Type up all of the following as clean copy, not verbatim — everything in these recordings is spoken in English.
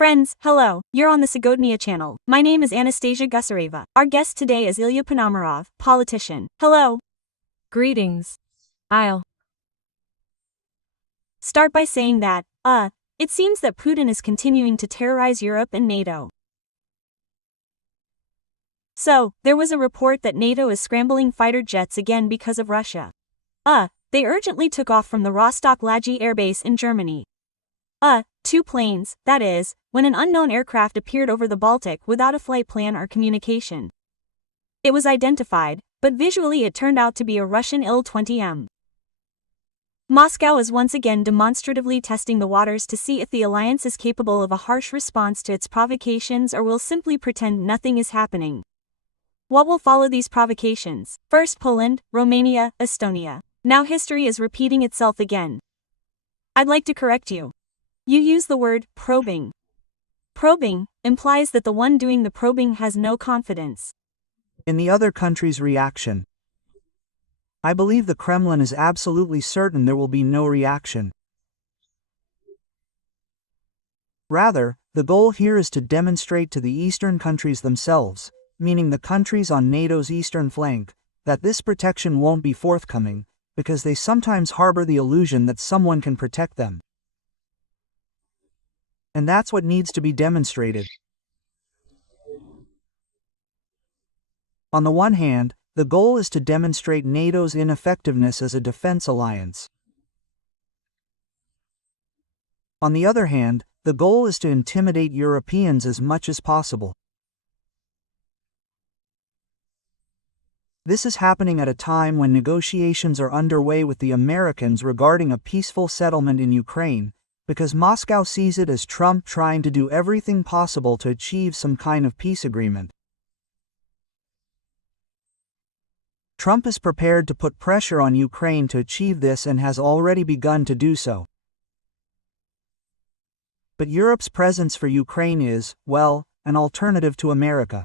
Friends, hello, you're on the Sigodnia channel. My name is Anastasia Gusareva. Our guest today is Ilya Ponomarov, politician. Hello. Greetings. I'll start by saying that, it seems that Putin is continuing to terrorize Europe and NATO. So, there was a report that NATO is scrambling fighter jets again because of Russia. They urgently took off from the Rostock-Lagi airbase in Germany. 2 planes, that is, when an unknown aircraft appeared over the Baltic without a flight plan or communication. It was identified, but visually it turned out to be a Russian Il-20M. Moscow is once again demonstratively testing the waters to see if the alliance is capable of a harsh response to its provocations or will simply pretend nothing is happening. What will follow these provocations? First Poland, Romania, Estonia. Now history is repeating itself again. I'd like to correct you. You use the word probing. Probing implies that the one doing the probing has no confidence in the other country's reaction. I believe the Kremlin is absolutely certain there will be no reaction. Rather, the goal here is to demonstrate to the eastern countries themselves, meaning the countries on NATO's eastern flank, that this protection won't be forthcoming, because they sometimes harbor the illusion that someone can protect them. And that's what needs to be demonstrated. On the one hand, the goal is to demonstrate NATO's ineffectiveness as a defense alliance. On the other hand, the goal is to intimidate Europeans as much as possible. This is happening at a time when negotiations are underway with the Americans regarding a peaceful settlement in Ukraine, because Moscow sees it as Trump trying to do everything possible to achieve some kind of peace agreement. Trump is prepared to put pressure on Ukraine to achieve this and has already begun to do so. But Europe's presence for Ukraine is, well, an alternative to America.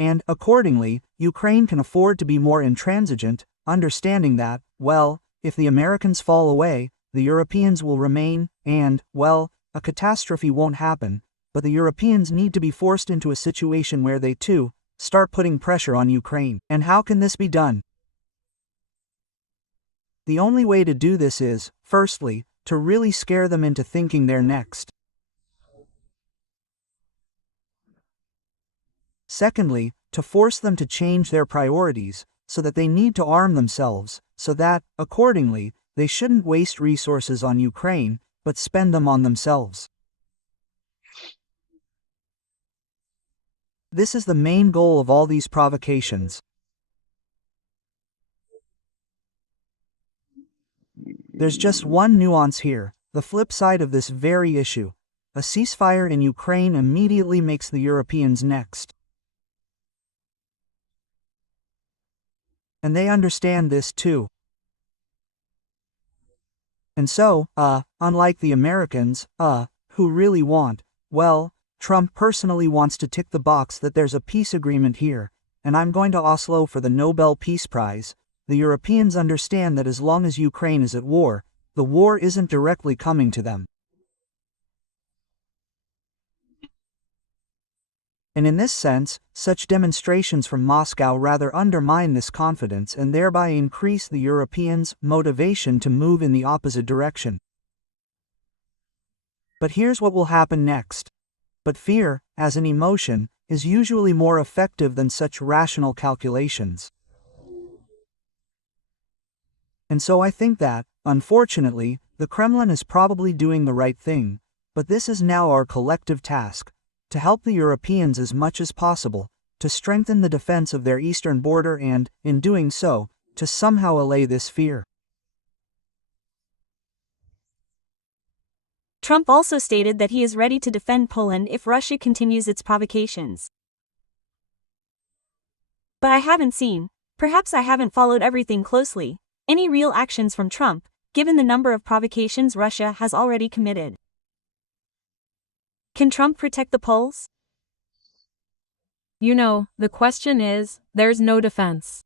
And, accordingly, Ukraine can afford to be more intransigent, understanding that, well, if the Americans fall away, the Europeans will remain, and, well, a catastrophe won't happen, but the Europeans need to be forced into a situation where they, too, start putting pressure on Ukraine. And how can this be done? The only way to do this is, firstly, to really scare them into thinking they're next. Secondly, to force them to change their priorities, so that they need to arm themselves, so that, accordingly, they shouldn't waste resources on Ukraine, but spend them on themselves. This is the main goal of all these provocations. There's just one nuance here, the flip side of this very issue. A ceasefire in Ukraine immediately makes the Europeans next. And they understand this too. And so, unlike the Americans, who really want, well, Trump personally wants to tick the box that there's a peace agreement here, and I'm going to Oslo for the Nobel Peace Prize, the Europeans understand that as long as Ukraine is at war, the war isn't directly coming to them. And in this sense, such demonstrations from Moscow rather undermine this confidence and thereby increase the Europeans' motivation to move in the opposite direction. But here's what will happen next. But fear, as an emotion, is usually more effective than such rational calculations. And so I think that, unfortunately, the Kremlin is probably doing the right thing, but this is now our collective task, to help the Europeans as much as possible, to strengthen the defense of their eastern border and, in doing so, to somehow allay this fear. Trump also stated that he is ready to defend Poland if Russia continues its provocations. But I haven't seen, perhaps I haven't followed everything closely, any real actions from Trump, given the number of provocations Russia has already committed. Can Trump protect the Poles? You know, the question is, there's no defense.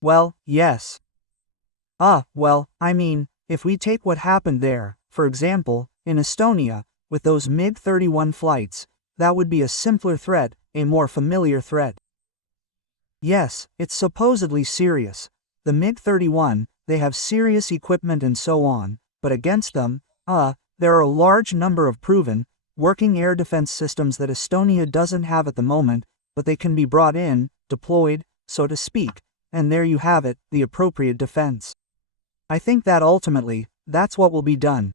Well, yes. Well, I mean, if we take what happened there, for example, in Estonia, with those MiG-31 flights, that would be a simpler threat, a more familiar threat. Yes, it's supposedly serious. The MiG-31, they have serious equipment and so on, but against them, there are a large number of proven, working air defense systems that Estonia doesn't have at the moment, but they can be brought in, deployed, so to speak, and there you have it, the appropriate defense. I think that ultimately, that's what will be done.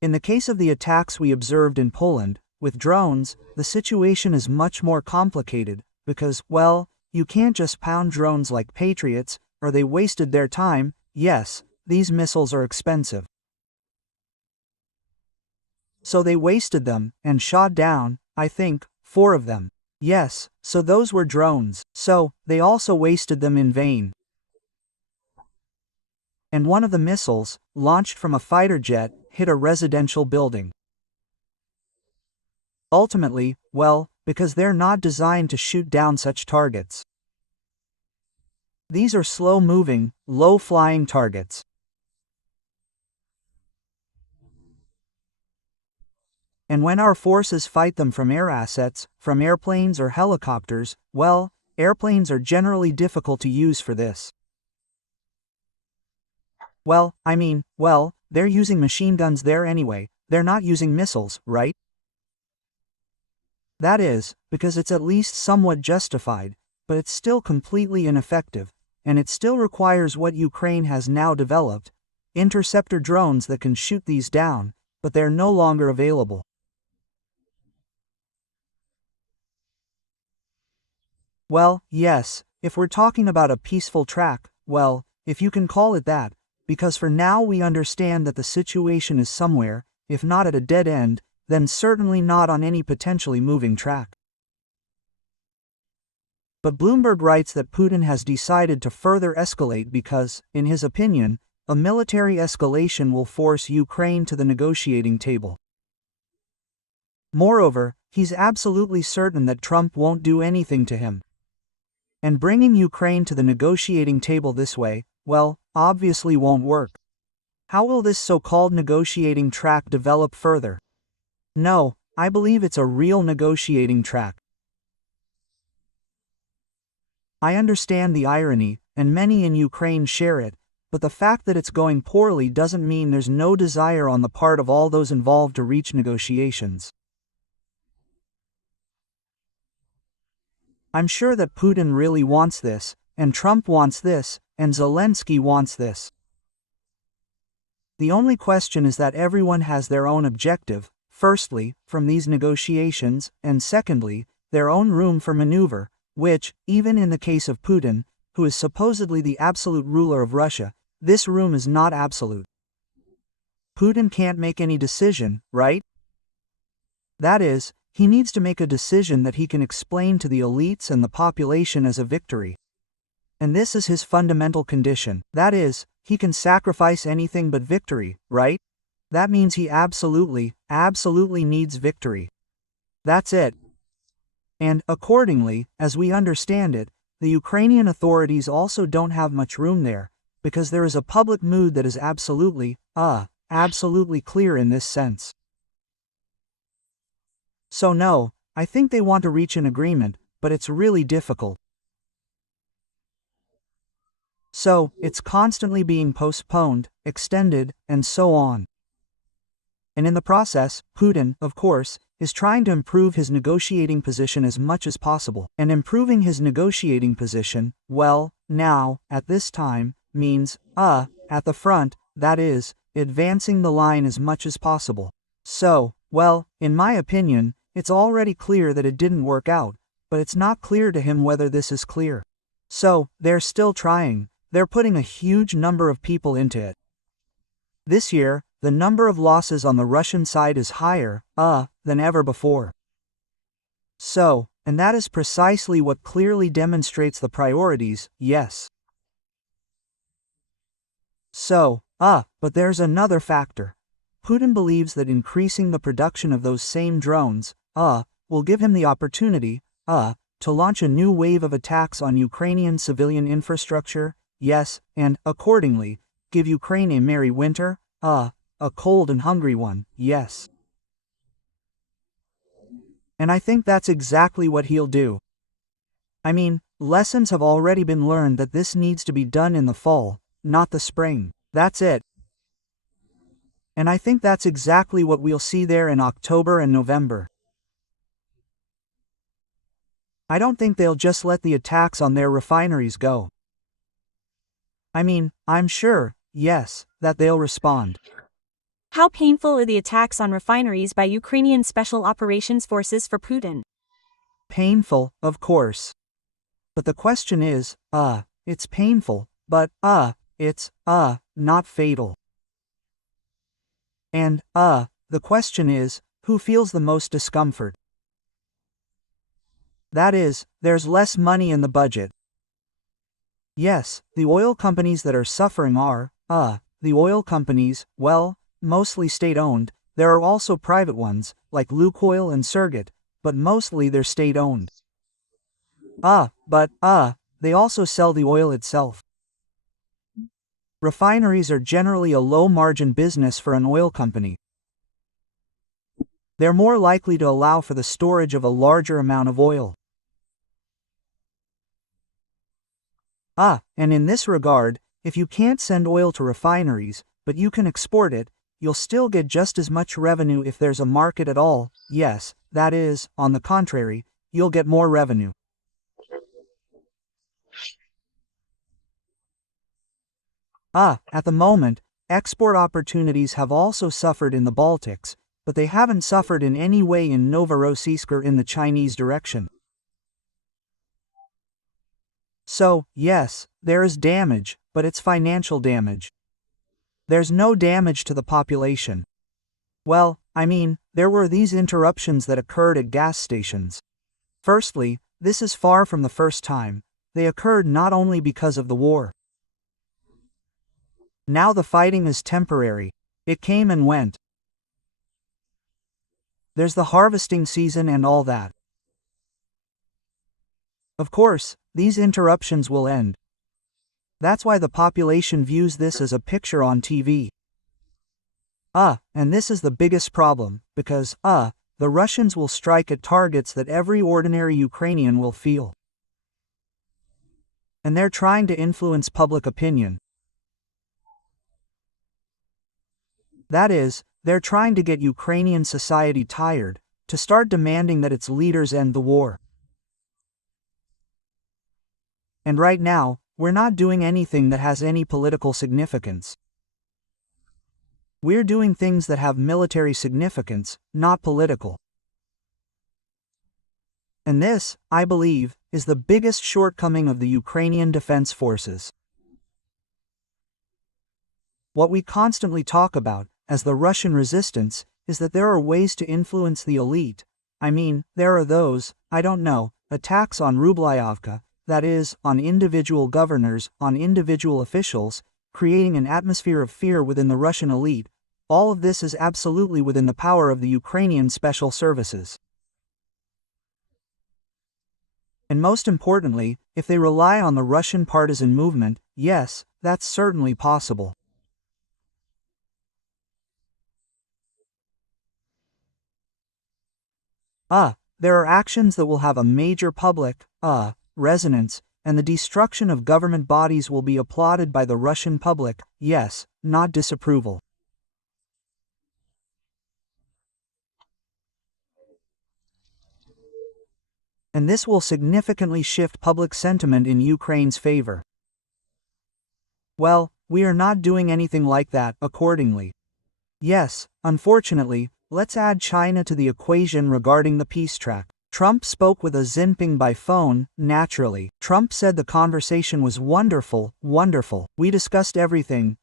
In the case of the attacks we observed in Poland, with drones, the situation is much more complicated, because, well, you can't just pound drones like Patriots, or they wasted their time. Yes, these missiles are expensive. So they wasted them, and shot down, I think, 4 of them. Yes, so those were drones, so, they also wasted them in vain. And one of the missiles, launched from a fighter jet, hit a residential building. Ultimately, well, because they're not designed to shoot down such targets. These are slow-moving, low-flying targets. And when our forces fight them from air assets, from airplanes or helicopters, well, airplanes are generally difficult to use for this. Well, they're using machine guns there anyway, they're not using missiles, right? That is, because it's at least somewhat justified, but it's still completely ineffective, and it still requires what Ukraine has now developed, interceptor drones that can shoot these down, but they're no longer available. Well, yes, if we're talking about a peaceful track, well, if you can call it that, because for now we understand that the situation is somewhere, if not at a dead end, then certainly not on any potentially moving track. But Bloomberg writes that Putin has decided to further escalate because, in his opinion, a military escalation will force Ukraine to the negotiating table. Moreover, he's absolutely certain that Trump won't do anything to him. And bringing Ukraine to the negotiating table this way, well, obviously won't work. How will this so-called negotiating track develop further? No, I believe it's a real negotiating track. I understand the irony, and many in Ukraine share it, but the fact that it's going poorly doesn't mean there's no desire on the part of all those involved to reach negotiations. I'm sure that Putin really wants this, and Trump wants this, and Zelensky wants this. The only question is that everyone has their own objective, firstly, from these negotiations, and secondly, their own room for maneuver, which, even in the case of Putin, who is supposedly the absolute ruler of Russia, this room is not absolute. Putin can't make any decision, right? That is, he needs to make a decision that he can explain to the elites and the population as a victory. And this is his fundamental condition. That is, he can sacrifice anything but victory, right? That means he absolutely needs victory. That's it. And, accordingly, as we understand it, the Ukrainian authorities also don't have much room there, because there is a public mood that is absolutely clear in this sense. So no, I think they want to reach an agreement, but it's really difficult. So, it's constantly being postponed, extended, and so on. And in the process, Putin, of course, is trying to improve his negotiating position as much as possible. And improving his negotiating position, well, now, at this time, means, at the front, that is, advancing the line as much as possible. So, well, in my opinion, it's already clear that it didn't work out, but it's not clear to him whether this is clear. So, they're still trying. They're putting a huge number of people into it. This year, the number of losses on the Russian side is higher, than ever before. So, and that is precisely what clearly demonstrates the priorities, yes. So, but there's another factor. Putin believes that increasing the production of those same drones, will give him the opportunity, to launch a new wave of attacks on Ukrainian civilian infrastructure, yes, and, accordingly, give Ukraine a merry winter, a cold and hungry one, yes. And I think that's exactly what he'll do. I mean, lessons have already been learned that this needs to be done in the fall, not the spring. That's it. And I think that's exactly what we'll see there in October and November. I don't think they'll just let the attacks on their refineries go. I mean, I'm sure, yes, that they'll respond. How painful are the attacks on refineries by Ukrainian Special Operations Forces for Putin? Painful, of course. But the question is, it's painful, but, it's, not fatal. And, the question is, who feels the most discomfort? That is, there's less money in the budget. Yes, the oil companies that are suffering are, the oil companies, well, mostly state-owned. There are also private ones, like Lukoil and Surgut, but mostly they're state-owned. But they also sell the oil itself. Refineries are generally a low-margin business for an oil company. They're more likely to allow for the storage of a larger amount of oil. And in this regard, if you can't send oil to refineries, but you can export it, you'll still get just as much revenue if there's a market at all. Yes, that is, on the contrary, you'll get more revenue. At the moment, export opportunities have also suffered in the Baltics, but they haven't suffered in any way in Novorossiysk or in the Chinese direction. So, yes, there is damage, but it's financial damage. There's no damage to the population. Well, I mean, there were these interruptions that occurred at gas stations. Firstly, this is far from the first time. They occurred not only because of the war. Now the fighting is temporary. It came and went. There's the harvesting season and all that. Of course, these interruptions will end. That's why the population views this as a picture on TV. And this is the biggest problem, because, the Russians will strike at targets that every ordinary Ukrainian will feel. And they're trying to influence public opinion. That is, they're trying to get Ukrainian society tired, to start demanding that its leaders end the war. And right now, we're not doing anything that has any political significance. We're doing things that have military significance, not political. And this, I believe, is the biggest shortcoming of the Ukrainian Defense Forces. What we constantly talk about, as the Russian resistance, is that there are ways to influence the elite. I mean, there are those, I don't know, attacks on Rublyovka, that is, on individual governors, on individual officials, creating an atmosphere of fear within the Russian elite. All of this is absolutely within the power of the Ukrainian special services. And most importantly, if they rely on the Russian partisan movement, yes, that's certainly possible. There are actions that will have a major public, resonance, and the destruction of government bodies will be applauded by the Russian public, yes, not disapproval. And this will significantly shift public sentiment in Ukraine's favor. Well, we are not doing anything like that, accordingly. Yes, unfortunately, let's add China to the equation regarding the peace track. Trump spoke with Xi Jinping by phone, naturally. Trump said the conversation was wonderful, wonderful. We discussed everything,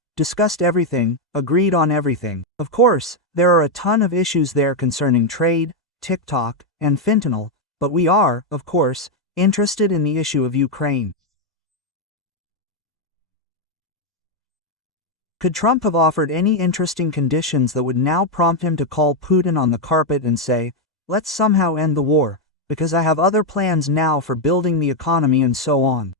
agreed on everything. Of course, there are a ton of issues there concerning trade, TikTok, and fentanyl, but we are, of course, interested in the issue of Ukraine. Could Trump have offered any interesting conditions that would now prompt him to call Putin on the carpet and say, let's somehow end the war, because I have other plans now for building the economy and so on?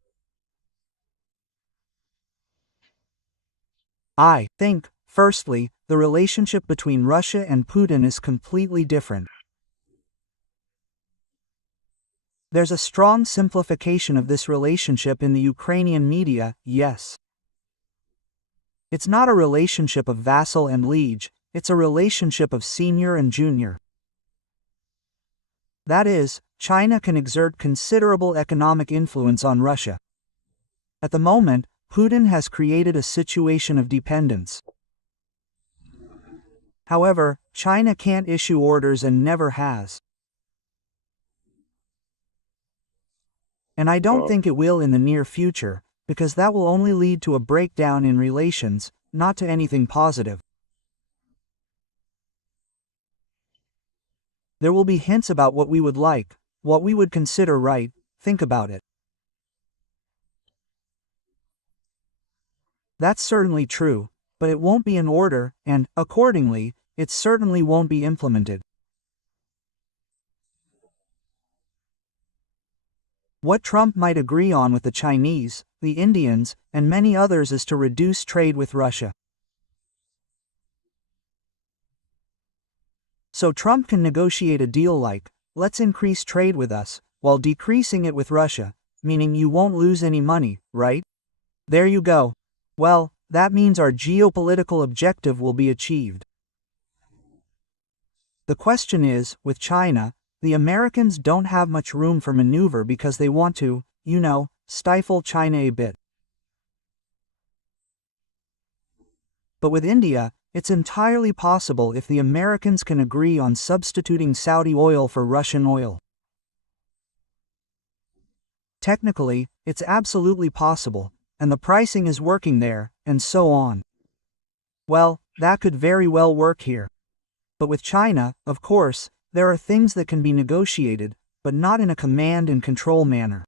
I think, Firstly, the relationship between Russia and Putin is completely different. There's a strong simplification of this relationship in the Ukrainian media, yes. It's not a relationship of vassal and liege, it's a relationship of senior and junior. That is, China can exert considerable economic influence on Russia. At the moment, Putin has created a situation of dependence. However, China can't issue orders and never has. And I don't think it will in the near future, because that will only lead to a breakdown in relations, not to anything positive. There will be hints about what we would like, what we would consider right, think about it. That's certainly true, but it won't be in order, and, accordingly, it certainly won't be implemented. What Trump might agree on with the Chinese, the Indians, and many others is to reduce trade with Russia. So Trump can negotiate a deal like, let's increase trade with us, while decreasing it with Russia, meaning you won't lose any money, right? There you go. Well, that means our geopolitical objective will be achieved. The question is, with China, the Americans don't have much room for maneuver because they want to, stifle China a bit. But with India, it's entirely possible if the Americans can agree on substituting Saudi oil for Russian oil. Technically, it's absolutely possible, and the pricing is working there, and so on. Well, that could very well work here. But with China, of course, there are things that can be negotiated, but not in a command and control manner.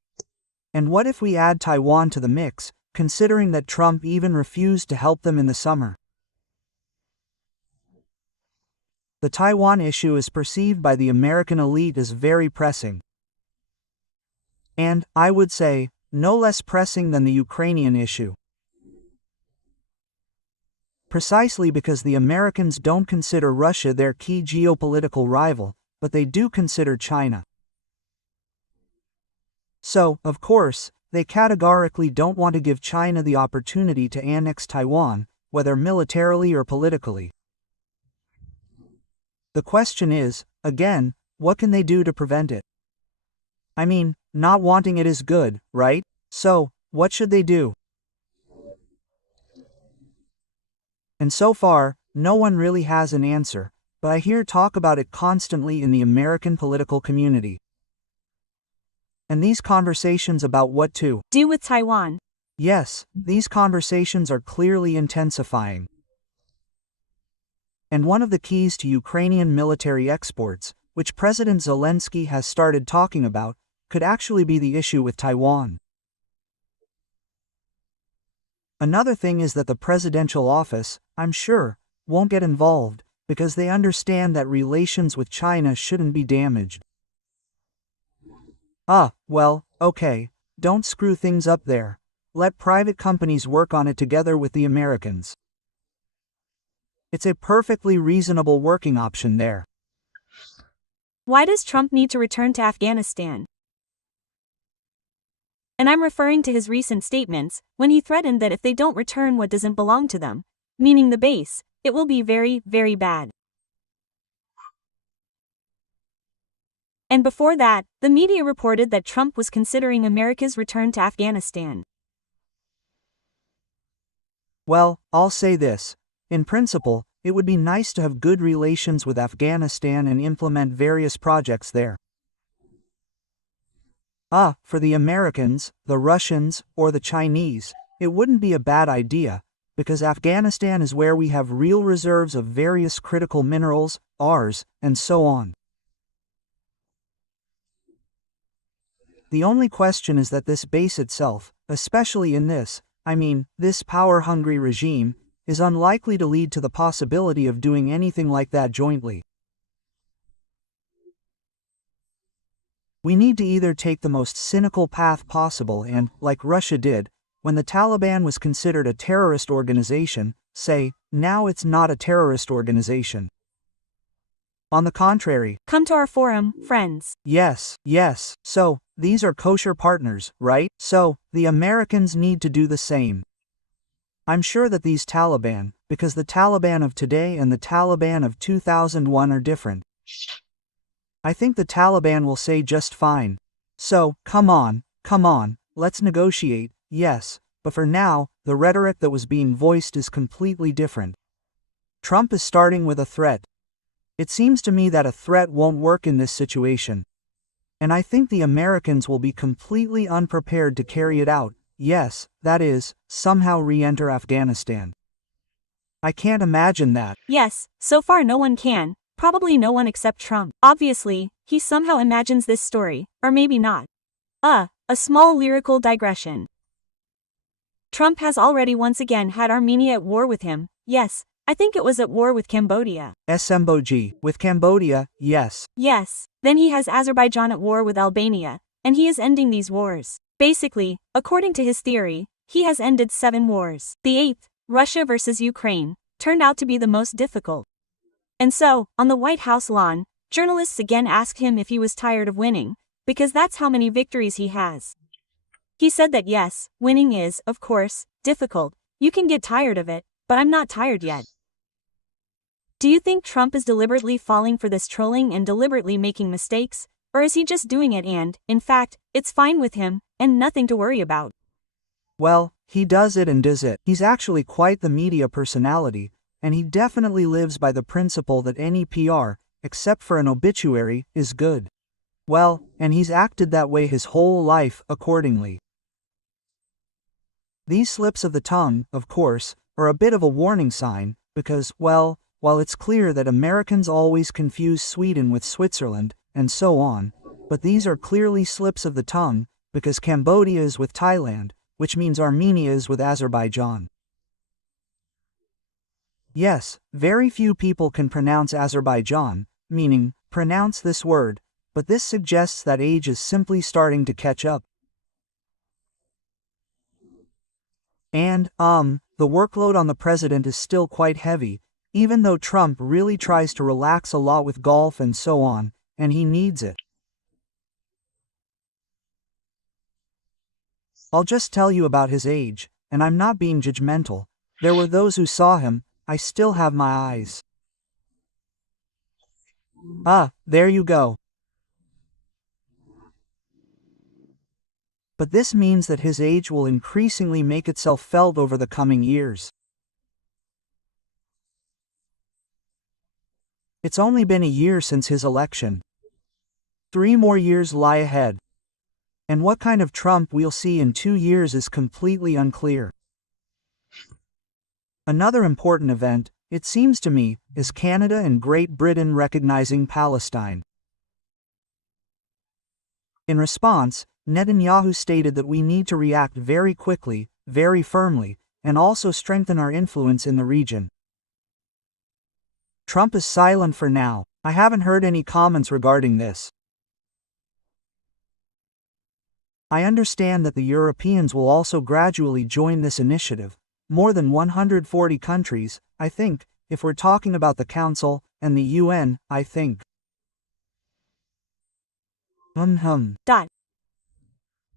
And what if we add Taiwan to the mix, considering that Trump even refused to help them in the summer? The Taiwan issue is perceived by the American elite as very pressing. And, I would say, no less pressing than the Ukrainian issue. Precisely because the Americans don't consider Russia their key geopolitical rival, but they do consider China. So, of course, they categorically don't want to give China the opportunity to annex Taiwan, whether militarily or politically. The question is, again, what can they do to prevent it? I mean, not wanting it is good, right? So, what should they do? And so far, no one really has an answer, but I hear talk about it constantly in the American political community. And these conversations about what to do with Taiwan. Yes, these conversations are clearly intensifying. And one of the keys to Ukrainian military exports, which President Zelensky has started talking about, could actually be the issue with Taiwan. Another thing is that the presidential office, I'm sure, won't get involved, because they understand that relations with China shouldn't be damaged. Well, okay, don't screw things up there. Let private companies work on it together with the Americans. It's a perfectly reasonable working option there. Why does Trump need to return to Afghanistan? And I'm referring to his recent statements, when he threatened that if they don't return what doesn't belong to them, meaning the base, it will be very, very bad. And before that, the media reported that Trump was considering America's return to Afghanistan. Well, I'll say this. In principle, it would be nice to have good relations with Afghanistan and implement various projects there. For the Americans, the Russians, or the Chinese, it wouldn't be a bad idea, because Afghanistan is where we have real reserves of various critical minerals, ores, and so on. The only question is that this base itself, especially in this power-hungry regime, is unlikely to lead to the possibility of doing anything like that jointly. We need to either take the most cynical path possible and, like Russia did, when the Taliban was considered a terrorist organization, say, now it's not a terrorist organization. On the contrary. Come to our forum, friends. Yes, yes. So, these are kosher partners, right? So, the Americans need to do the same. I'm sure that these Taliban, because the Taliban of today and the Taliban of 2001 are different. I think the Taliban will say just fine. So, come on, let's negotiate, yes, but for now, the rhetoric that was being voiced is completely different. Trump is starting with a threat. It seems to me that a threat won't work in this situation. And I think the Americans will be completely unprepared to carry it out, yes, that is, somehow re-enter Afghanistan. I can't imagine that. Yes, so far no one can, probably no one except Trump. Obviously, he somehow imagines this story, or maybe not. A small lyrical digression. Trump has already once again had Armenia at war with him, yes, I think it was at war with Cambodia. SMBOG, with Cambodia, yes. Yes, then he has Azerbaijan at war with Albania, and he is ending these wars. Basically, according to his theory, he has ended 7 wars. The 8th, Russia versus Ukraine, turned out to be the most difficult. And so, on the White House lawn, journalists again asked him if he was tired of winning, because that's how many victories he has. He said that yes, winning is, of course, difficult, you can get tired of it, but I'm not tired yet. Do you think Trump is deliberately falling for this trolling and deliberately making mistakes, or is he just doing it and, in fact, it's fine with him, and nothing to worry about? Well, he does it and does it. He's actually quite the media personality, and he definitely lives by the principle that any PR, except for an obituary, is good. Well, and he's acted that way his whole life, accordingly. These slips of the tongue, of course, are a bit of a warning sign, because, well, while it's clear that Americans always confuse Sweden with Switzerland, and so on, but these are clearly slips of the tongue, because Cambodia is with Thailand, which means Armenia is with Azerbaijan. Yes, very few people can pronounce Azerbaijan, meaning, pronounce this word, but this suggests that age is simply starting to catch up. And, the workload on the president is still quite heavy, even though Trump really tries to relax a lot with golf and so on, and he needs it. I'll just tell you about his age, and I'm not being judgmental. There were those who saw him, I still have my eyes. There you go. But this means that his age will increasingly make itself felt over the coming years. It's only been a year since his election. 3 more years lie ahead. And what kind of Trump we'll see in 2 years is completely unclear. Another important event, it seems to me, is Canada and Great Britain recognizing Palestine. In response, Netanyahu stated that we need to react very quickly, very firmly, and also strengthen our influence in the region. Trump is silent for now. I haven't heard any comments regarding this. I understand that the Europeans will also gradually join this initiative. More than 140 countries, I think, if we're talking about the Council and the UN, I think.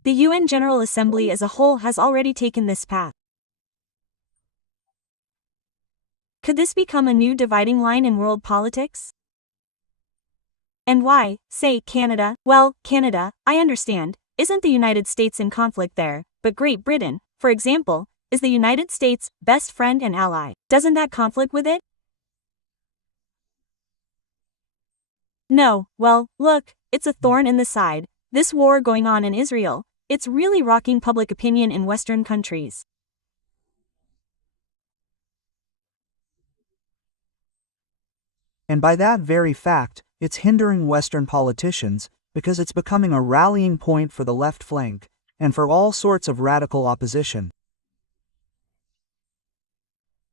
The UN General Assembly as a whole has already taken this path. Could this become a new dividing line in world politics? And why, say, Canada? Well, Canada, I understand, isn't the United States in conflict there, but Great Britain, for example, is the United States' best friend and ally. Doesn't that conflict with it? No, well, look, it's a thorn in the side. This war going on in Israel, it's really rocking public opinion in Western countries. And by that very fact, it's hindering Western politicians, because it's becoming a rallying point for the left flank, and for all sorts of radical opposition.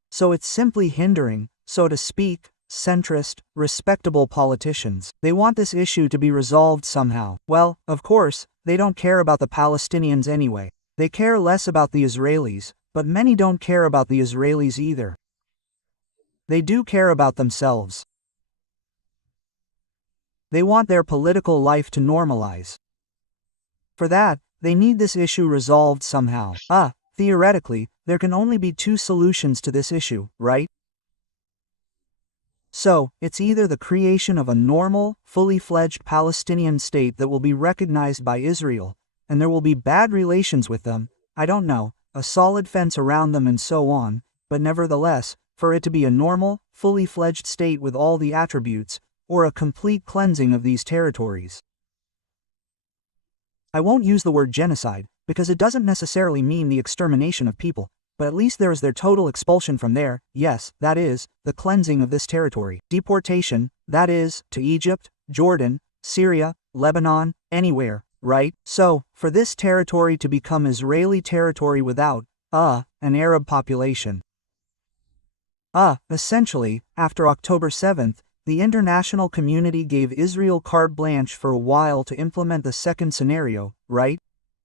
So it's simply hindering, so to speak, centrist, respectable politicians. They want this issue to be resolved somehow. Well, of course, they don't care about the Palestinians anyway. They care less about the Israelis, but many don't care about the Israelis either. They do care about themselves. They want their political life to normalize. For that, they need this issue resolved somehow. Theoretically, there can only be two solutions to this issue, right? So, it's either the creation of a normal, fully fledged Palestinian state that will be recognized by Israel, and there will be bad relations with them, I don't know, a solid fence around them and so on, but nevertheless, for it to be a normal, fully fledged state with all the attributes, or a complete cleansing of these territories. I won't use the word genocide, because it doesn't necessarily mean the extermination of people, but at least there is their total expulsion from there, yes, that is, the cleansing of this territory. Deportation, that is, to Egypt, Jordan, Syria, Lebanon, anywhere, right? So, for this territory to become Israeli territory without, an Arab population. Essentially, after October 7th, the international community gave Israel carte blanche for a while to implement the second scenario, right?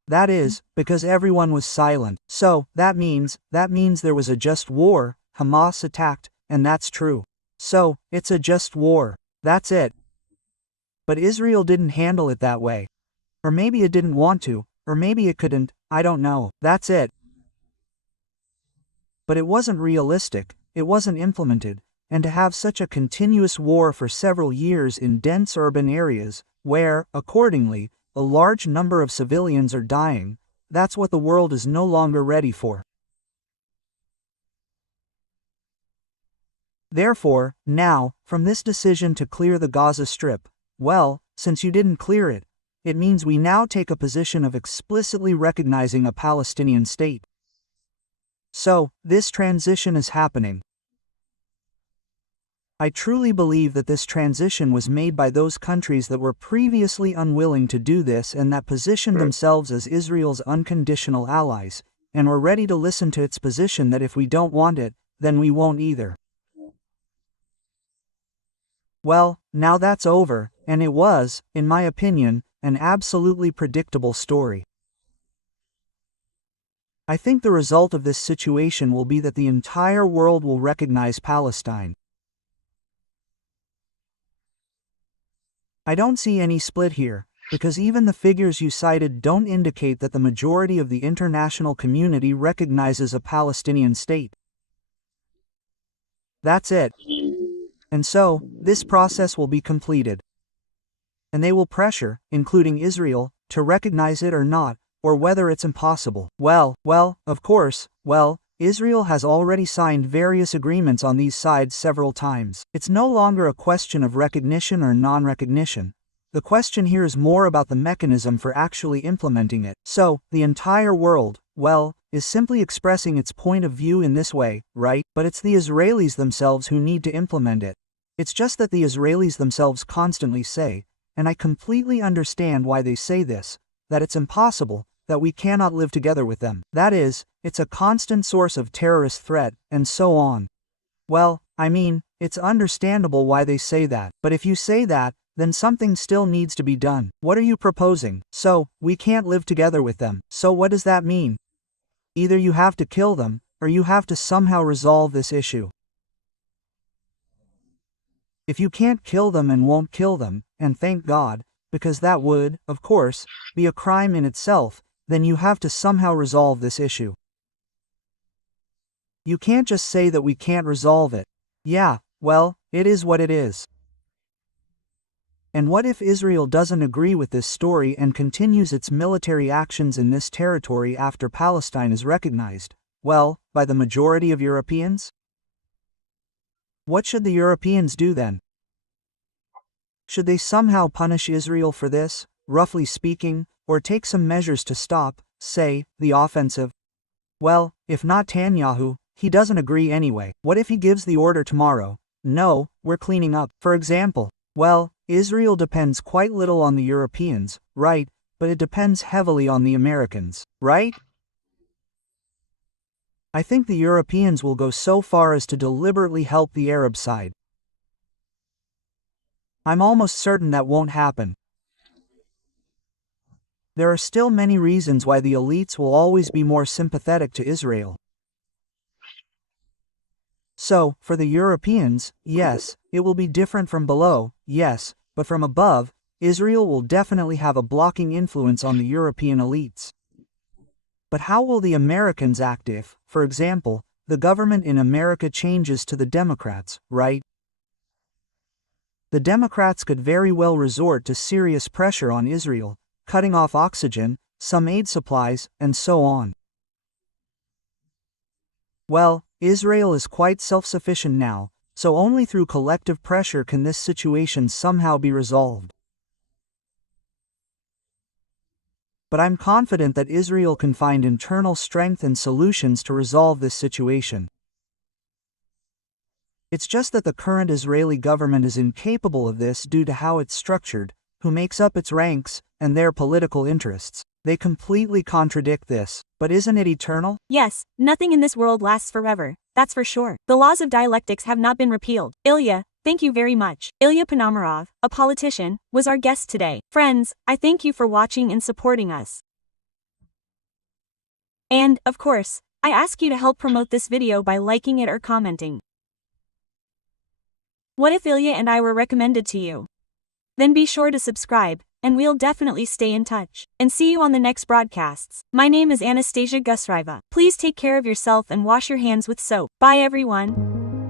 That is, because everyone was silent. So, that means there was a just war, Hamas attacked, and that's true. So, it's a just war. That's it. But Israel didn't handle it that way. Or maybe it didn't want to, or maybe it couldn't, I don't know. That's it. But it wasn't realistic, it wasn't implemented, and to have such a continuous war for several years in dense urban areas, where, accordingly, a large number of civilians are dying, that's what the world is no longer ready for. Therefore, now, from this decision to clear the Gaza Strip, well, since you didn't clear it, it means we now take a position of explicitly recognizing a Palestinian state. So, this transition is happening. I truly believe that this transition was made by those countries that were previously unwilling to do this and that positioned themselves as Israel's unconditional allies, and were ready to listen to its position that if we don't want it, then we won't either. Well, now that's over, and it was, in my opinion, an absolutely predictable story. I think the result of this situation will be that the entire world will recognize Palestine. I don't see any split here, because even the figures you cited don't indicate that the majority of the international community recognizes a Palestinian state. That's it. And so, this process will be completed. And they will pressure, including Israel, to recognize it or not, or whether it's impossible. Well, of course, Israel has already signed various agreements on these sides several times. It's no longer a question of recognition or non-recognition. The question here is more about the mechanism for actually implementing it. So, the entire world, is simply expressing its point of view in this way, right? But it's the Israelis themselves who need to implement it. It's just that the Israelis themselves constantly say, and I completely understand why they say this, that it's impossible, that we cannot live together with them. That is, it's a constant source of terrorist threat, and so on. Well, I mean, it's understandable why they say that, but if you say that, then something still needs to be done. What are you proposing? So, we can't live together with them. So what does that mean? Either you have to kill them, or you have to somehow resolve this issue. If you can't kill them and won't kill them, and thank God, because that would, of course, be a crime in itself, then you have to somehow resolve this issue. You can't just say that we can't resolve it. Yeah, well, it is what it is. And what if Israel doesn't agree with this story and continues its military actions in this territory after Palestine is recognized, by the majority of Europeans? What should the Europeans do then? Should they somehow punish Israel for this, roughly speaking, or take some measures to stop, say, the offensive? Well, if not Netanyahu, he doesn't agree anyway. What if he gives the order tomorrow? No, we're cleaning up. For example, Israel depends quite little on the Europeans, right? But it depends heavily on the Americans, right? I think the Europeans will go so far as to deliberately help the Arab side. I'm almost certain that won't happen. There are still many reasons why the elites will always be more sympathetic to Israel. So, for the Europeans, yes, it will be different from below, yes, but from above, Israel will definitely have a blocking influence on the European elites. But how will the Americans act if, for example, the government in America changes to the Democrats, right? The Democrats could very well resort to serious pressure on Israel, cutting off oxygen, some aid supplies, and so on. Well, Israel is quite self-sufficient now, so only through collective pressure can this situation somehow be resolved. But I'm confident that Israel can find internal strength and solutions to resolve this situation. It's just that the current Israeli government is incapable of this due to how it's structured, who makes up its ranks, and their political interests. They completely contradict this, but isn't it eternal? Yes, nothing in this world lasts forever, that's for sure. The laws of dialectics have not been repealed. Ilya, thank you very much. Ilya Ponomarov, a politician, was our guest today. Friends, I thank you for watching and supporting us. And, of course, I ask you to help promote this video by liking it or commenting. What if Ilya and I were recommended to you? Then be sure to subscribe, and we'll definitely stay in touch. And see you on the next broadcasts. My name is Anastasia Gusriva. Please take care of yourself and wash your hands with soap. Bye everyone.